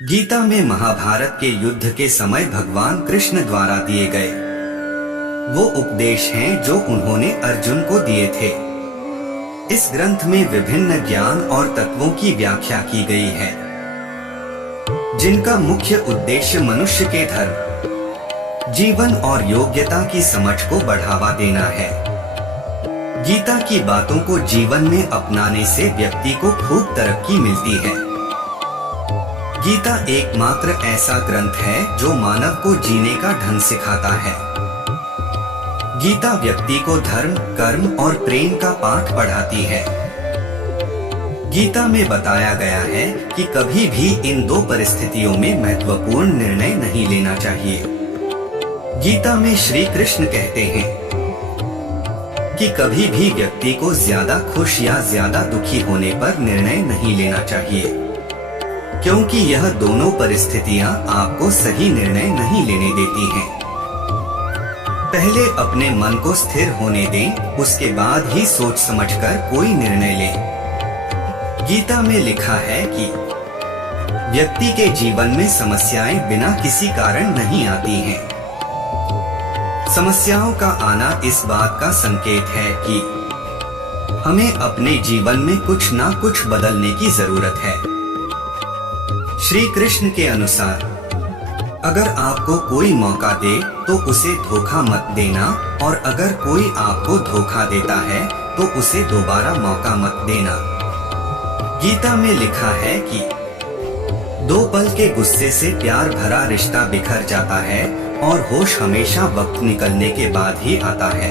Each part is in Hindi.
गीता में महाभारत के युद्ध के समय भगवान कृष्ण द्वारा दिए गए वो उपदेश हैं जो उन्होंने अर्जुन को दिए थे। इस ग्रंथ में विभिन्न ज्ञान और तत्वों की व्याख्या की गई है, जिनका मुख्य उद्देश्य मनुष्य के धर्म, जीवन और योग्यता की समझ को बढ़ावा देना है। गीता की बातों को जीवन में अपनाने से व्यक्ति को खूब तरक्की मिलती है। गीता एकमात्र ऐसा ग्रंथ है जो मानव को जीने का ढंग सिखाता है। गीता व्यक्ति को धर्म, कर्म और प्रेम का पाठ पढ़ाती है। गीता में बताया गया है कि कभी भी इन दो परिस्थितियों में महत्वपूर्ण निर्णय नहीं लेना चाहिए। गीता में श्री कृष्ण कहते हैं कि कभी भी व्यक्ति को ज्यादा खुश या ज्यादा दुखी होने पर निर्णय नहीं लेना चाहिए, क्योंकि यह दोनों परिस्थितियां आपको सही निर्णय नहीं लेने देती हैं। पहले अपने मन को स्थिर होने दें, उसके बाद ही सोच समझकर कोई निर्णय लें। गीता में लिखा है कि व्यक्ति के जीवन में समस्याएं बिना किसी कारण नहीं आती हैं। समस्याओं का आना इस बात का संकेत है कि हमें अपने जीवन में कुछ ना कुछ बदलने की जरूरत है। श्री कृष्ण के अनुसार अगर आपको कोई मौका दे तो उसे धोखा मत देना, और अगर कोई आपको धोखा देता है तो उसे दोबारा मौका मत देना। गीता में लिखा है कि दो पल के गुस्से से प्यार भरा रिश्ता बिखर जाता है और होश हमेशा वक्त निकलने के बाद ही आता है।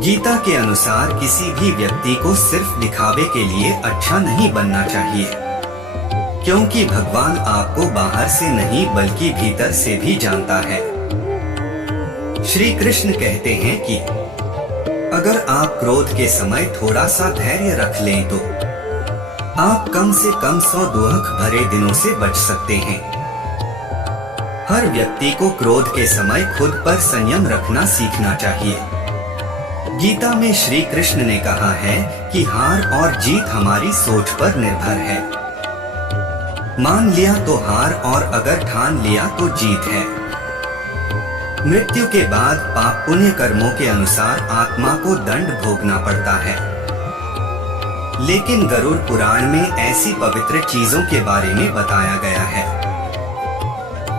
गीता के अनुसार किसी भी व्यक्ति को सिर्फ दिखावे के लिए अच्छा नहीं बनना चाहिए, क्योंकि भगवान आपको बाहर से नहीं बल्कि भीतर से भी जानता है। श्री कृष्ण कहते हैं कि अगर आप क्रोध के समय थोड़ा सा धैर्य रख लें तो आप कम से कम 100 दुख भरे दिनों से बच सकते हैं। हर व्यक्ति को क्रोध के समय खुद पर संयम रखना सीखना चाहिए। गीता में श्री कृष्ण ने कहा है कि हार और जीत हमारी सोच पर निर्भर है। मान लिया तो हार, और अगर ठान लिया तो जीत है। मृत्यु के बाद पाप पुण्य कर्मों के अनुसार आत्मा को दंड भोगना पड़ता है, लेकिन गरुड़ पुराण में ऐसी पवित्र चीजों के बारे में बताया गया है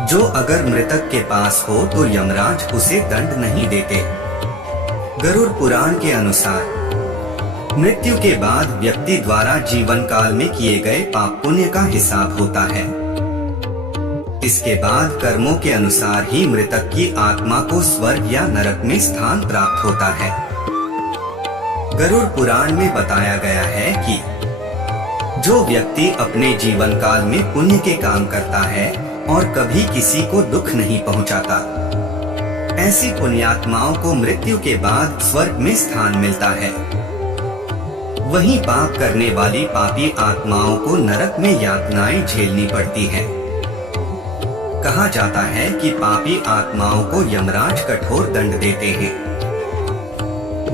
जो अगर मृतक के पास हो तो यमराज उसे दंड नहीं देते। गरुड़ पुराण के अनुसार मृत्यु के बाद व्यक्ति द्वारा जीवन काल में किए गए पाप पुण्य का हिसाब होता है। इसके बाद कर्मों के अनुसार ही मृतक की आत्मा को स्वर्ग या नरक में स्थान प्राप्त होता है। गरुड़ पुराण में बताया गया है कि जो व्यक्ति अपने जीवन काल में पुण्य के काम करता है और कभी किसी को दुख नहीं पहुंचाता, ऐसी पुण्यात्माओं को मृत्यु के बाद स्वर्ग में स्थान मिलता है। वहीं पाप करने वाली पापी आत्माओं को नरक में यातनाएं झेलनी पड़ती है। कहा जाता है कि पापी आत्माओं को यमराज कठोर दंड देते हैं।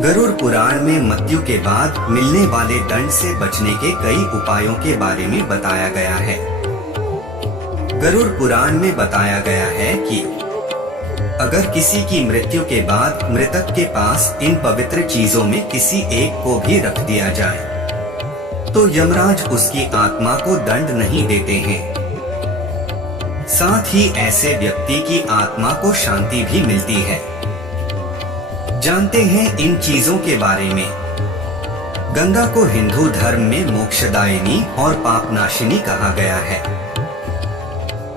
गरुड़ पुराण में मृत्यु के बाद मिलने वाले दंड से बचने के कई उपायों के बारे में बताया गया है। गरुड़ पुराण में बताया गया है कि अगर किसी की मृत्यु के बाद मृतक के पास इन पवित्र चीजों में किसी एक को भी रख दिया जाए तो यमराज उसकी आत्मा को दंड नहीं देते हैं। साथ ही ऐसे व्यक्ति की आत्मा को शांति भी मिलती है। जानते हैं इन चीजों के बारे में। गंगा को हिंदू धर्म में मोक्षदायिनी और पापनाशिनी कहा गया है।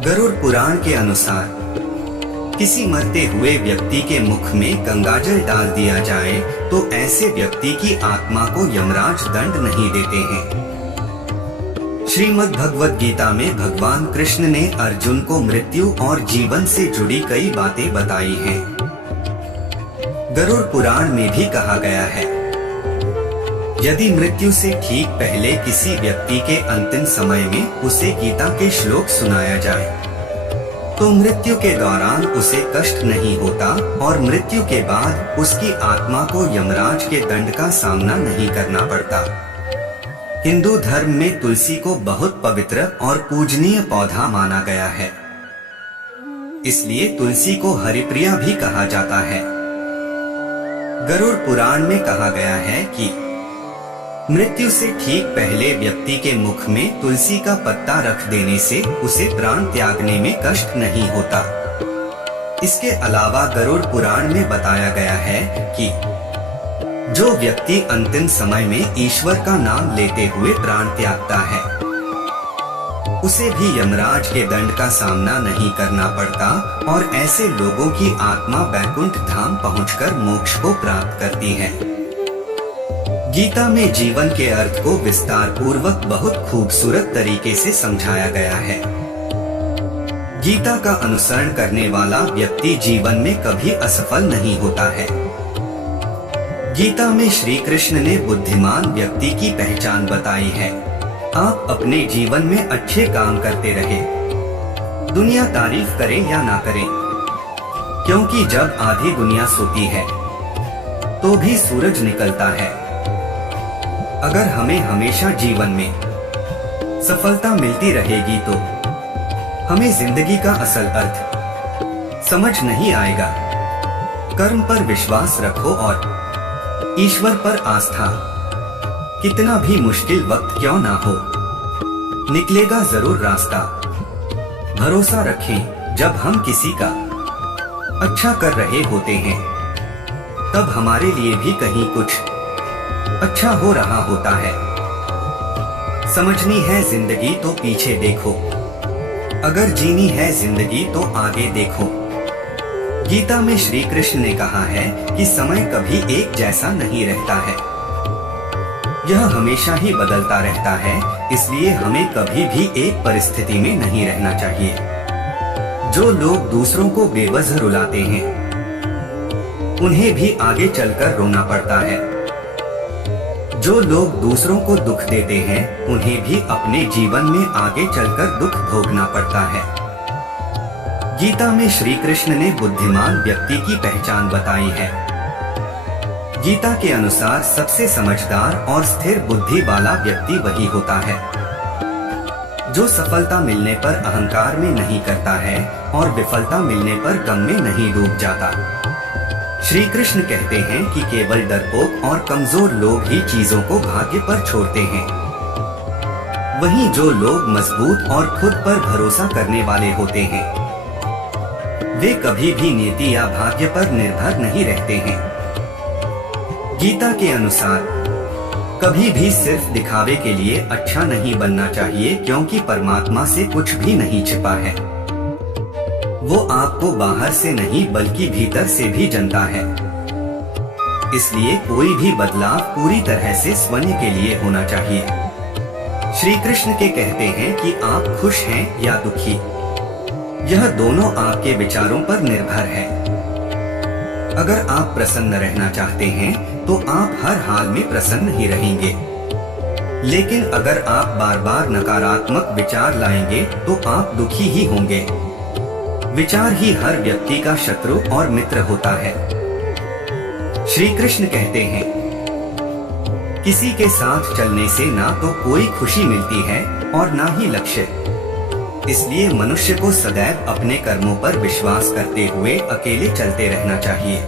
गरुड़ पुराण के अनुसार किसी मरते हुए व्यक्ति के मुख में गंगाजल डाल दिया जाए तो ऐसे व्यक्ति की आत्मा को यमराज दंड नहीं देते हैं। श्रीमद् भगवद गीता में भगवान कृष्ण ने अर्जुन को मृत्यु और जीवन से जुड़ी कई बातें बताई हैं। गरुड़ पुराण में भी कहा गया है, यदि मृत्यु से ठीक पहले किसी व्यक्ति के अंतिम समय में उसे गीता के श्लोक सुनाया जाए तो मृत्यु के दौरान उसे कष्ट नहीं होता और मृत्यु के बाद उसकी आत्मा को यमराज के दंड का सामना नहीं करना पड़ता। हिंदू धर्म में तुलसी को बहुत पवित्र और पूजनीय पौधा माना गया है। इसलिए तुलसी को हरिप्रिया भी कहा जाता है। गरुड़ पुराण में कहा गया है कि मृत्यु से ठीक पहले व्यक्ति के मुख में तुलसी का पत्ता रख देने से उसे प्राण त्यागने में कष्ट नहीं होता। इसके अलावा गरुड़ पुराण में बताया गया है कि जो व्यक्ति अंतिम समय में ईश्वर का नाम लेते हुए प्राण त्यागता है, उसे भी यमराज के दंड का सामना नहीं करना पड़ता और ऐसे लोगों की आत्मा बैकुंठ धाम पहुंचकर मोक्ष को प्राप्त करती है। गीता में जीवन के अर्थ को विस्तार पूर्वक बहुत खूबसूरत तरीके से समझाया गया है। गीता का अनुसरण करने वाला व्यक्ति जीवन में कभी असफल नहीं होता है। गीता में श्री कृष्ण ने बुद्धिमान व्यक्ति की पहचान बताई है। आप अपने जीवन में अच्छे काम करते रहे, दुनिया तारीफ करे या ना करे, क्योंकि जब आधी दुनिया सोती है तो भी सूरज निकलता है। अगर हमें हमेशा जीवन में सफलता मिलती रहेगी तो हमें जिंदगी का असल अर्थ समझ नहीं आएगा। कर्म पर विश्वास रखो और ईश्वर पर आस्था। कितना भी मुश्किल वक्त क्यों ना हो, निकलेगा जरूर रास्ता। भरोसा रखें, जब हम किसी का अच्छा कर रहे होते हैं तब हमारे लिए भी कहीं कुछ अच्छा हो रहा होता है। समझनी है जिंदगी तो पीछे देखो, अगर जीनी है जिंदगी तो आगे देखो। गीता में श्री कृष्ण ने कहा है कि समय कभी एक जैसा नहीं रहता है, यह हमेशा ही बदलता रहता है। इसलिए हमें कभी भी एक परिस्थिति में नहीं रहना चाहिए। जो लोग दूसरों को बेवजह रुलाते हैं, उन्हें भी आगे चलकर रोना पड़ता है। जो लोग दूसरों को दुख देते हैं, उन्हें भी अपने जीवन में आगे चलकर दुख भोगना पड़ता है। गीता में श्री कृष्ण ने बुद्धिमान व्यक्ति की पहचान बताई है। गीता के अनुसार सबसे समझदार और स्थिर बुद्धि वाला व्यक्ति वही होता है जो सफलता मिलने पर अहंकार में नहीं करता है और विफलता मिलने पर गम में नहीं डूब जाता। श्री कृष्ण कहते हैं कि केवल डरपोक और कमजोर लोग ही चीजों को भाग्य पर छोड़ते हैं। वहीं जो लोग मजबूत और खुद पर भरोसा करने वाले होते हैं, वे कभी भी नीति या भाग्य पर निर्भर नहीं रहते हैं। गीता के अनुसार कभी भी सिर्फ दिखावे के लिए अच्छा नहीं बनना चाहिए, क्योंकि परमात्मा से कुछ भी नहीं छिपा है। वो आपको बाहर से नहीं बल्कि भीतर से भी जानता है। इसलिए कोई भी बदलाव पूरी तरह से स्वयं के लिए होना चाहिए। श्री कृष्ण के कहते हैं कि आप खुश हैं या दुखी, यह दोनों आपके विचारों पर निर्भर है। अगर आप प्रसन्न रहना चाहते हैं तो आप हर हाल में प्रसन्न ही रहेंगे। लेकिन अगर आप बार बार नकारात्मक विचार लाएंगे तो आप दुखी ही होंगे। विचार ही हर व्यक्ति का शत्रु और मित्र होता है। श्री कृष्ण कहते हैं, किसी के साथ चलने से ना तो कोई खुशी मिलती है और ना ही लक्ष्य। इसलिए मनुष्य को सदैव अपने कर्मों पर विश्वास करते हुए अकेले चलते रहना चाहिए।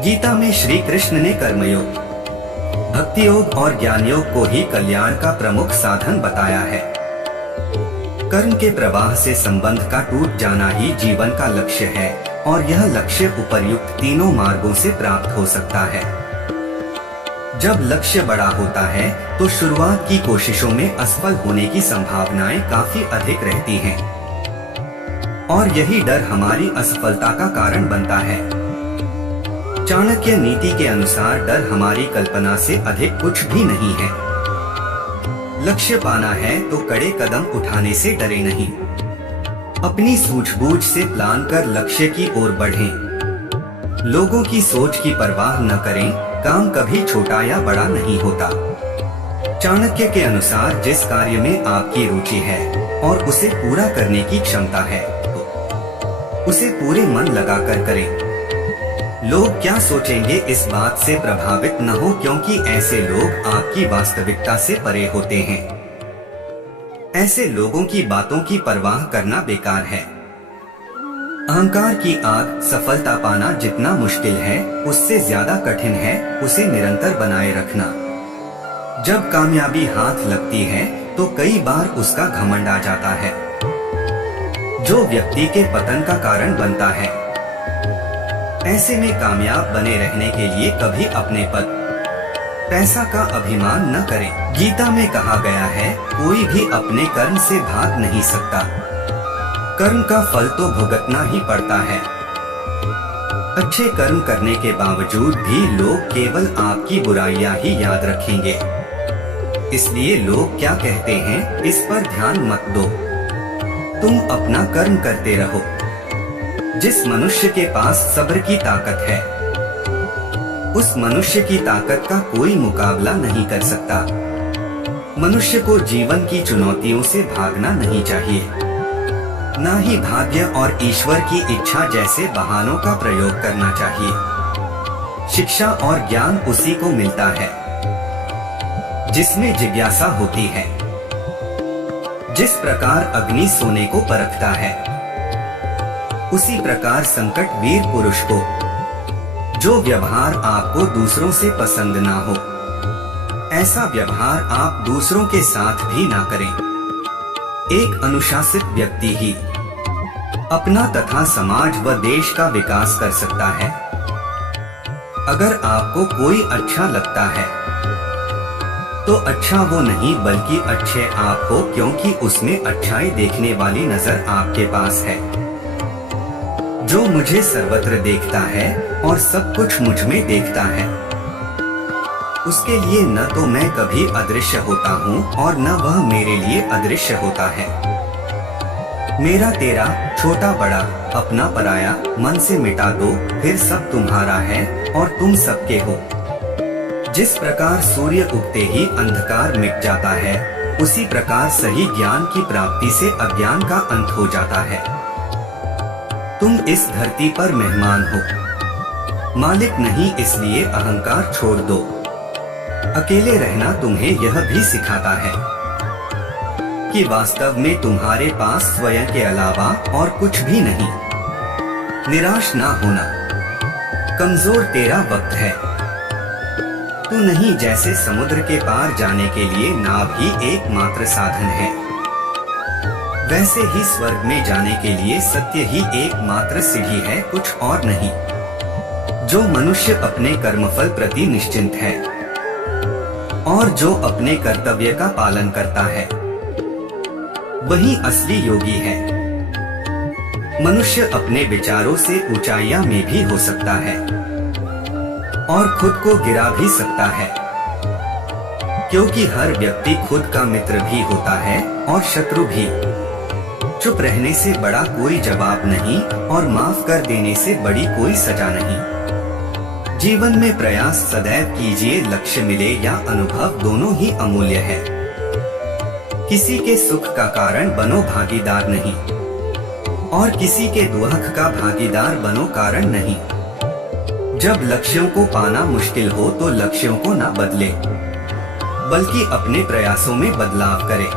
गीता में श्री कृष्ण ने कर्मयोग, भक्ति योग और ज्ञान योग को ही कल्याण का प्रमुख साधन बताया है। कर्म के प्रवाह से संबंध का टूट जाना ही जीवन का लक्ष्य है और यह लक्ष्य उपर्युक्त तीनों मार्गों से प्राप्त हो सकता है। जब लक्ष्य बड़ा होता है तो शुरुआत की कोशिशों में असफल होने की संभावनाएं काफी अधिक रहती हैं और यही डर हमारी असफलता का कारण बनता है। चाणक्य नीति के अनुसार डर हमारी कल्पना से अधिक कुछ भी नहीं है। लक्ष्य पाना है तो कड़े कदम उठाने से डरे नहीं। अपनी सूझबूझ से प्लान कर लक्ष्य की ओर बढ़ें। लोगों की सोच की परवाह न करें। काम कभी छोटा या बड़ा नहीं होता। चाणक्य के अनुसार जिस कार्य में आपकी रुचि है और उसे पूरा करने की क्षमता है तो उसे पूरे मन लगाकर करें। लोग क्या सोचेंगे इस बात से प्रभावित न हो, क्योंकि ऐसे लोग आपकी वास्तविकता से परे होते हैं। ऐसे लोगों की बातों की परवाह करना बेकार है। अहंकार की आग सफलता पाना जितना मुश्किल है, उससे ज्यादा कठिन है उसे निरंतर बनाए रखना। जब कामयाबी हाथ लगती है तो कई बार उसका घमंड आ जाता है, जो व्यक्ति के पतन का कारण बनता है। ऐसे में कामयाब बने रहने के लिए कभी अपने पद पैसा का अभिमान न करें। गीता में कहा गया है, कोई भी अपने कर्म से भाग नहीं सकता, कर्म का फल तो भुगतना ही पड़ता है। अच्छे कर्म करने के बावजूद भी लोग केवल आपकी बुराइयां ही याद रखेंगे। इसलिए लोग क्या कहते हैं इस पर ध्यान मत दो, तुम अपना कर्म करते रहो। जिस मनुष्य के पास सब्र की ताकत है, उस मनुष्य की ताकत का कोई मुकाबला नहीं कर सकता। मनुष्य को जीवन की चुनौतियों से भागना नहीं चाहिए, ना ही भाग्य और ईश्वर की इच्छा जैसे बहानों का प्रयोग करना चाहिए। शिक्षा और ज्ञान उसी को मिलता है जिसमें जिज्ञासा होती है। जिस प्रकार अग्नि सोने को परखता है, उसी प्रकार संकट वीर पुरुष को। जो व्यवहार आपको दूसरों से पसंद ना हो, ऐसा व्यवहार आप दूसरों के साथ भी ना करें। एक अनुशासित व्यक्ति ही अपना तथा समाज व देश का विकास कर सकता है। अगर आपको कोई अच्छा लगता है तो अच्छा वो नहीं बल्कि अच्छे आप हो, क्योंकि उसमें अच्छाई देखने वाली नजर आपके पास है। जो मुझे सर्वत्र देखता है और सब कुछ मुझ में देखता है, उसके लिए न तो मैं कभी अदृश्य होता हूँ और न वह मेरे लिए अदृश्य होता है। मेरा तेरा, छोटा बड़ा, अपना पराया मन से मिटा दो, फिर सब तुम्हारा है और तुम सबके हो। जिस प्रकार सूर्य उगते ही अंधकार मिट जाता है, उसी प्रकार सही ज्ञान की प्राप्ति से अज्ञान का अंत हो जाता है। तुम इस धरती पर मेहमान हो, मालिक नहीं, इसलिए अहंकार छोड़ दो। अकेले रहना तुम्हें यह भी सिखाता है कि वास्तव में तुम्हारे पास स्वयं के अलावा और कुछ भी नहीं। निराश ना होना, कमजोर तेरा वक्त है। तू नहीं जैसे समुद्र के पार जाने के लिए नाव ही एकमात्र साधन है, वैसे ही स्वर्ग में जाने के लिए सत्य ही एकमात्र सीढ़ी है, कुछ और नहीं। जो मनुष्य अपने कर्मफल प्रति निश्चिंत है और जो अपने कर्तव्य का पालन करता है, वही असली योगी है। मनुष्य अपने विचारों से ऊंचाइयां में भी हो सकता है और खुद को गिरा भी सकता है, क्योंकि हर व्यक्ति खुद का मित्र भी होता है और शत्रु भी। चुप रहने से बड़ा कोई जवाब नहीं और माफ कर देने से बड़ी कोई सजा नहीं। जीवन में प्रयास सदैव कीजिए, लक्ष्य मिले या अनुभव दोनों ही अमूल्य है। किसी के सुख का कारण बनो भागीदार नहीं और किसी के दुख का भागीदार बनो कारण नहीं। जब लक्ष्यों को पाना मुश्किल हो तो लक्ष्यों को ना बदले, बल्कि अपने प्रयासों में बदलाव करे।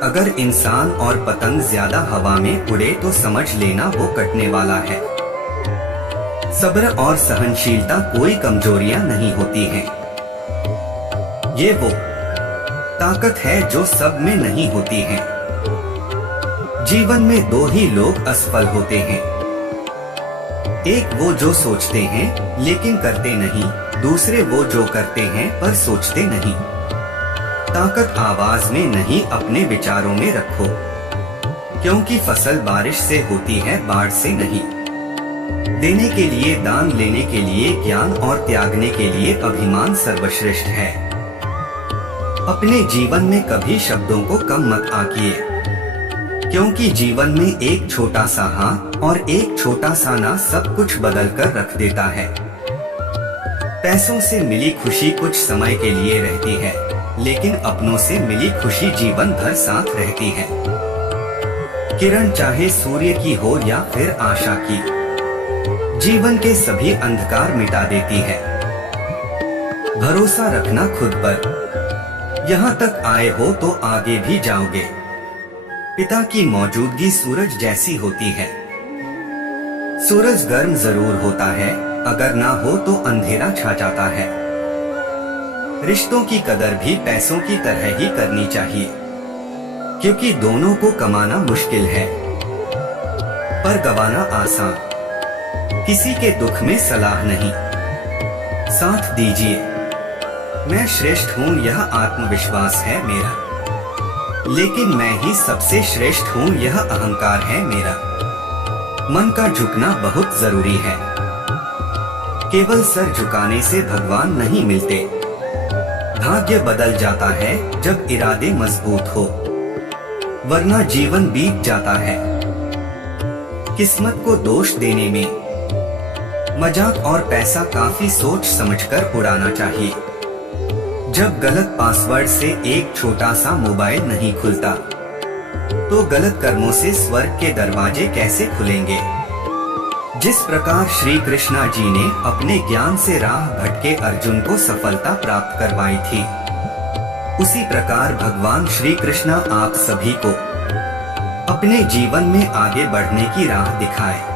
अगर इंसान और पतंग ज्यादा हवा में उड़े तो समझ लेना वो कटने वाला है। सब्र और सहनशीलता कोई कमजोरियां नहीं होती हैं। ये वो ताकत है जो सब में नहीं होती है। जीवन में दो ही लोग असफल होते हैं, एक वो जो सोचते हैं लेकिन करते नहीं, दूसरे वो जो करते हैं पर सोचते नहीं। ताकत आवाज में नहीं, अपने विचारों में रखो, क्योंकि फसल बारिश से होती है, बाढ़ से नहीं। देने के लिए दान, लेने के लिए ज्ञान और त्यागने के लिए अभिमान सर्वश्रेष्ठ है। अपने जीवन में कभी शब्दों को कम मत आंकिए, क्योंकि जीवन में एक छोटा सा हाँ और एक छोटा सा ना सब कुछ बदल कर रख देता है। पैसों से मिली खुशी कुछ समय के लिए रहती है, लेकिन अपनों से मिली खुशी जीवन भर साथ रहती है। किरण चाहे सूर्य की हो या फिर आशा की, जीवन के सभी अंधकार मिटा देती है। भरोसा रखना खुद पर। यहाँ तक आए हो तो आगे भी जाओगे। पिता की मौजूदगी सूरज जैसी होती है। सूरज गर्म जरूर होता है, अगर ना हो तो अंधेरा छा जाता है। रिश्तों की कदर भी पैसों की तरह ही करनी चाहिए, क्योंकि दोनों को कमाना मुश्किल है पर गवाना आसान। किसी के दुख में सलाह नहीं, साथ दीजिए। मैं श्रेष्ठ हूँ यह आत्मविश्वास है मेरा, लेकिन मैं ही सबसे श्रेष्ठ हूँ यह अहंकार है मेरा। मन का झुकना बहुत जरूरी है। केवल सर झुकाने से भगवान नहीं मिलते। भाग्य बदल जाता है जब इरादे मजबूत हो, वरना जीवन बीत जाता है। किस्मत को दोष देने में मजाक और पैसा काफी सोच समझकर उड़ाना चाहिए। जब गलत पासवर्ड से एक छोटा सा मोबाइल नहीं खुलता, तो गलत कर्मों से स्वर्ग के दरवाजे कैसे खुलेंगे। जिस प्रकार श्री कृष्णा जी ने अपने ज्ञान से राह भटके अर्जुन को सफलता प्राप्त करवाई थी, उसी प्रकार भगवान श्री कृष्णा आप सभी को अपने जीवन में आगे बढ़ने की राह दिखाए।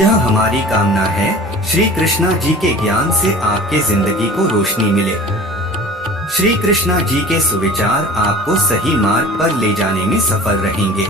यह हमारी कामना है। श्री कृष्णा जी के ज्ञान से आपके जिंदगी को रोशनी मिले। श्री कृष्णा जी के सुविचार आपको सही मार्ग पर ले जाने में सफल रहेंगे।